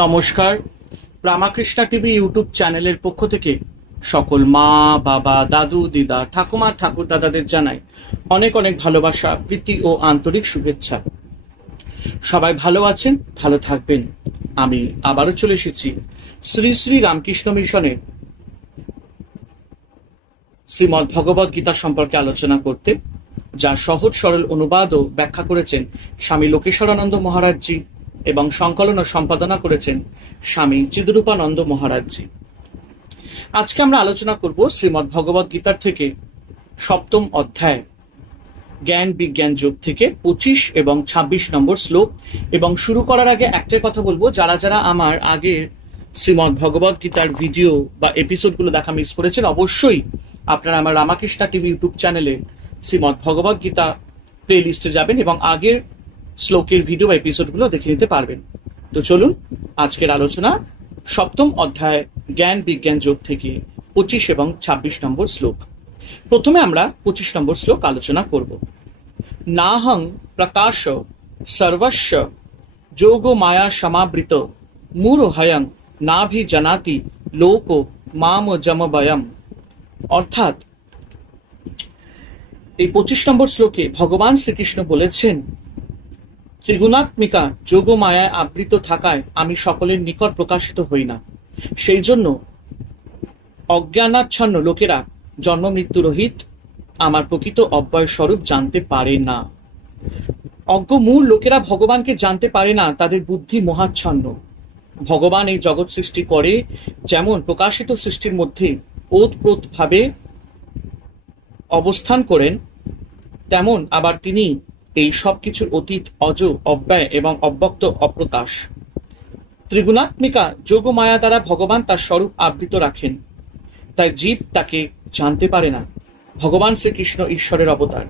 নমস্কার। Ramakrishna TV YouTube চ্যানেলের পক্ষ থেকে সকল মা, বাবা, দাদু, দিদা, ঠাকুমা, ঠাকুর দাদাদের জানাই অনেক অনেক ভালোবাসা, প্রীতি ও আন্তরিক শুভেচ্ছা। সবাই ভালো আছেন, ভালো থাকবেন। আমি আবারও চলে এসেছি শ্রী শ্রী রামকৃষ্ণ মিশনের শ্রীমদ্ ভগবদ গীতা সম্পর্কে আলোচনা করতে, যা সহজ সরল অনুবাদ ও ব্যাখ্যা করেছেন স্বামী লোকেশ্বরানন্দ মহারাজজি এবং সংকলন ও সম্পাদনা করেছেন স্বামী চিদরূপানন্দ মহারাজজি। আজকে আমরা আলোচনা করব শ্রীমদ্ ভগবদ গীতার থেকে সপ্তম অধ্যায় জ্ঞান বিজ্ঞান যোগ থেকে 25 এবং 26 নম্বর শ্লোক। এবং শুরু করার আগে একটাই কথা বলবো, যারা যারা আমার আগের শ্রীমদ্ ভগবদ গীতার ভিডিও বা এপিসোডগুলো দেখা মিস করেছেন, অবশ্যই আপনারা আমার রামাকৃষ্ণা টিভি ইউটিউব চ্যানেলে শ্রীমদ্ ভগবদ গীতা প্লে লিস্টে যাবেন এবং আগের শ্লোকের ভিডিও বা এপিসোডগুলো দেখে নিতে পারবেন। তো চলুন আজকের আলোচনা সপ্তম অধ্যায় জ্ঞান বিজ্ঞান যোগ থেকে 25 এবং 26 নম্বর শ্লোক। প্রথমে আমরা 25 নম্বর শ্লোক আলোচনা করব। নাহং প্রকাশ সর্বস্ব যোগ মায়া সমাবৃত মূঢ়হয়ং নাভি জানাতি লোক মাম জমবয়ম। অর্থাৎ এই 25 নম্বর শ্লোকে ভগবান শ্রীকৃষ্ণ বলেছেন, ত্রিগুণাত্মিকা যোগ মায়ায় আবৃত থাকায় আমি সকলের নিকট প্রকাশিত হই না। সেই জন্য অজ্ঞানাচ্ছন্ন লোকেরা জন্ম মৃত্যু রহিত আমার প্রকৃত অব্যয় স্বরূপ জানতে পারে না। অজ্ঞ মূল লোকেরা ভগবানকে জানতে পারে না, তাদের বুদ্ধি মোহাচ্ছন্ন। ভগবান এই জগৎ সৃষ্টি করে, যেমন প্রকাশিত সৃষ্টির মধ্যে ওতপ্রোত ভাবে অবস্থান করেন, তেমন আবার তিনি এই সব কিছুর অতীত, অজ, অব্যয় এবং অব্যক্ত অপ্রকাশ। ত্রিগুণাত্মিকা যোগ মায়া দ্বারা ভগবান তার স্বরূপ আবৃত রাখেন, তাই জীব তাকে জানতে পারে না। ভগবান শ্রীকৃষ্ণ ঈশ্বরের অবতার,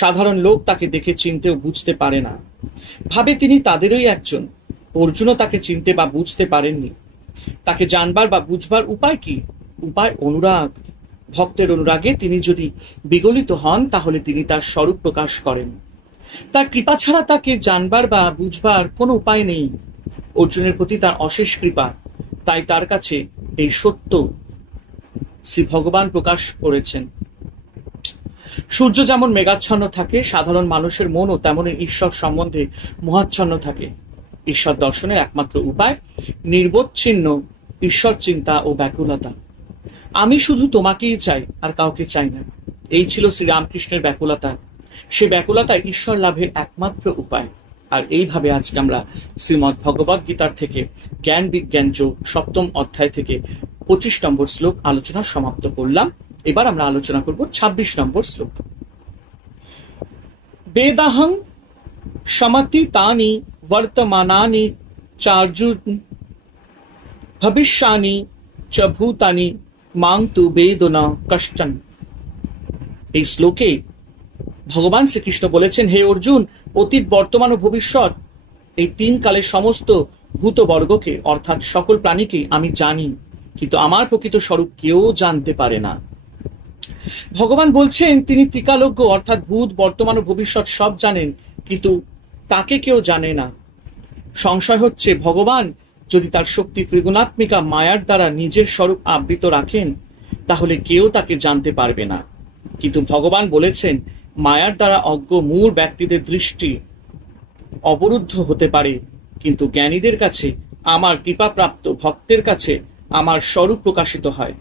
সাধারণ লোক তাকে দেখে চিনতে ও বুঝতে পারে না, ভাবে তিনি তাদেরই একজন। অর্জুনও তাকে চিনতে বা বুঝতে পারেননি। তাকে জানবার বা বুঝবার উপায় কি? উপায় অনুরাগ। ভক্তের অনুরাগে তিনি যদি বিগলিত হন, তাহলে তিনি তার স্বরূপ প্রকাশ করেন। তার কৃপা ছাড়া তাকে জানবার বা বুঝবার কোনো উপায় নেই। অর্জুনের প্রতি তার অশেষ কৃপা, তাই তার কাছে এই সত্য শ্রী ভগবান প্রকাশ করেছেন। সূর্য যেমন মেঘাচ্ছন্ন থাকে, সাধারণ মানুষের মনও তেমনই ঈশ্বর সম্বন্ধে মোহাচ্ছন্ন থাকে। ঈশ্বর দর্শনের একমাত্র উপায় নির্বচ্ছিন্ন ঈশ্বর চিন্তা ও ব্যাকুলতা। আমি শুধু তোমাকেই চাই, আর কাউকে চাই না। এই ছিল শ্রীরামকৃষ্ণের ব্যাকুলতা। সে ব্যাকুলতা ঈশ্বর লাভের একমাত্র উপায়। আর এইভাবে আজকে আমরা শ্রীমদ্ ভগবদ গীতার থেকে জ্ঞান বিজ্ঞান যোগ সপ্তম অধ্যায় থেকে 25 নম্বর শ্লোক আলোচনা সমাপ্ত করলাম। এবার আমরা আলোচনা করব 26 নম্বর শ্লোক। বেদাহং সমতি তানি বর্তমানানি চার্জুন ভবিষ্যানি চ ভূতানি মাং তু বেদনা কষ্টন। এই শ্লোকে ভগবান শ্রীকৃষ্ণ বলেছেন, হে অর্জুন, অতীত, বর্তমান ও ভবিষ্যৎ এই তিন কালের সমস্ত ভূতবর্গকে অর্থাৎ সকল প্রাণীকে আমি জানি, কিন্তু আমার প্রকৃত স্বরূপ কেউ জানতে পারে না। ভগবান বলছেন তিনি ত্রিকালজ্ঞ, অর্থাৎ ভূত, বর্তমান ও ভবিষ্যৎ সব জানেন, কিন্তু তাকে কেউ জানে না। সংশয় হচ্ছে, ভগবান যদি তার শক্তি ত্রিগুণাত্মিকা মায়ার দ্বারা নিজের স্বরূপ আবৃত রাখেন, তাহলে কেউ তাকে জানতে পারবে না। কিন্তু ভগবান বলেছেন, মায়ার দ্বারা অজ্ঞ মূঢ় ব্যক্তিদের দৃষ্টি অবরুদ্ধ হতে পারে, কিন্তু জ্ঞানীদের কাছে, আমার কৃপাপ্রাপ্ত ভক্তের কাছে আমার স্বরূপ প্রকাশিত হয়।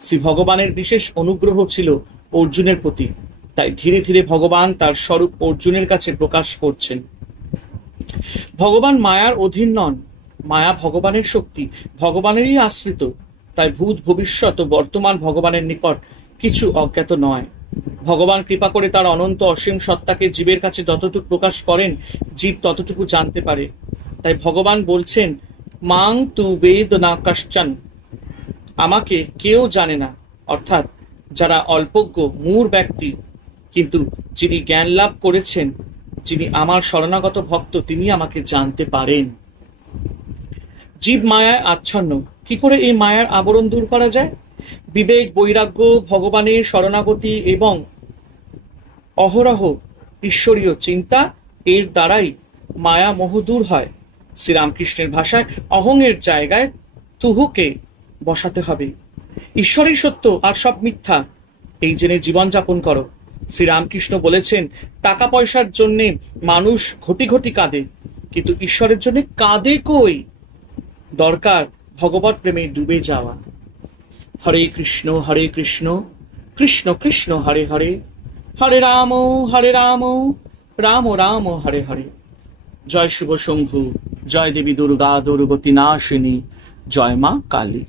শ্রী ভগবানের বিশেষ অনুগ্রহ ছিল অর্জুনের প্রতি, তাই ধীরে ধীরে ভগবান তার স্বরূপ অর্জুনের কাছে প্রকাশ করছেন। ভগবান মায়ার অধীন নন, মায়া ভগবানের শক্তি, ভগবানেরই আশ্রিত। তাই ভূত, ভবিষ্যৎ ও বর্তমান ভগবানের নিকট কিছু অজ্ঞাত নয়। ভগবান কৃপা করে তার অনন্ত অসীম সত্তাকে জীবের কাছে যতটুকু প্রকাশ করেন, জীব ততটুকু জানতে পারে। তাই ভগবান বলছেন, মাং তু বেদনা কশ্চন, আমাকে কেউ জানে না। অর্থাৎ যারা অল্পজ্ঞ মূঢ় ব্যক্তি, কিন্তু যিনি জ্ঞান লাভ করেছেন, যিনি আমার শরণাগত ভক্ত, তিনি আমাকে জানতে পারেন। জীব মায়ায় আচ্ছন্ন। কি করে এই মায়ার আবরণ দূর করা যায়? বিবেক, বৈরাগ্য, ভগবানের শরণাগতি এবং অহরহ ঈশ্বরীয় চিন্তা, এর দ্বারাই মায়া মোহ দূর হয়। শ্রীরামকৃষ্ণের ভাষায় অহংয়ের জায়গায় তুহুকে বসাতে হবে। ঈশ্বরই সত্য আর সব মিথ্যা, এই জেনে জীবনযাপন করো। শ্রীরামকৃষ্ণ বলেছেন, টাকা পয়সার জন্য মানুষ ঘটি ঘটি কাঁদে, কিন্তু ঈশ্বরের জন্য কাঁদে কই? দরকার ভগবত প্রেমে ডুবে যাওয়া। হরে কৃষ্ণ কৃষ্ণ কৃষ্ণ হরে হরে, হরে রাম রাম রাম হরে হরে। জয় শুভ শম্ভু, জয় দেবী দুর্গা দুর্গতি নাশিনী, জয় মা কালী।